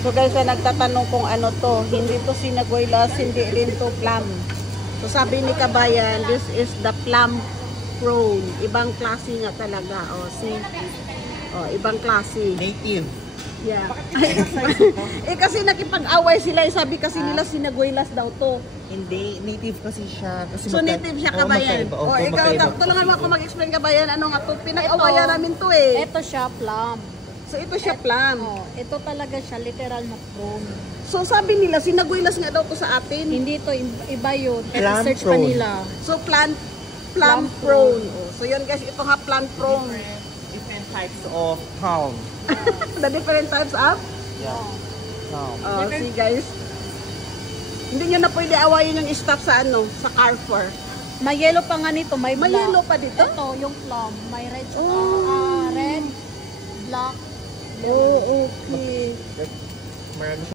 So guys, nagtatanong kung ano to. Hindi to sinaguylas, hindi rin to plum. So sabi ni Kabayan, this is the plum prune. Ibang klase nga talaga. Oh, see? Oh, ibang klase. Native. Yeah. Kasi nakipag-away sila. Sabi kasi nila sinaguylas daw to. Hindi, native kasi siya. Kasi So native siya, Kabayan. Oh, ikaw, tulungan mo ako mag-explain, Kabayan. Ano nga to? Pinag-awayan namin to eh. Ito siya, plum. So ito siya plum. Oh, ito talaga siya, literal na prune. So sabi nila, sinaguylas nga daw to sa atin. Hindi to, iba yun. Plum Research pa prune. nila. So plum prune. Oh, so yun guys, ito nga plum prune. Different types of palm. The different types of? Yeah. Palm. Oh, see guys. Hindi nyo na pwede awayin yung stuff sa ano, sa Carrefour. May yellow pa nga nito, may black. May yellow pa dito? Ito, yung plum. May red, Oh. red, black. Oh, okay. Marami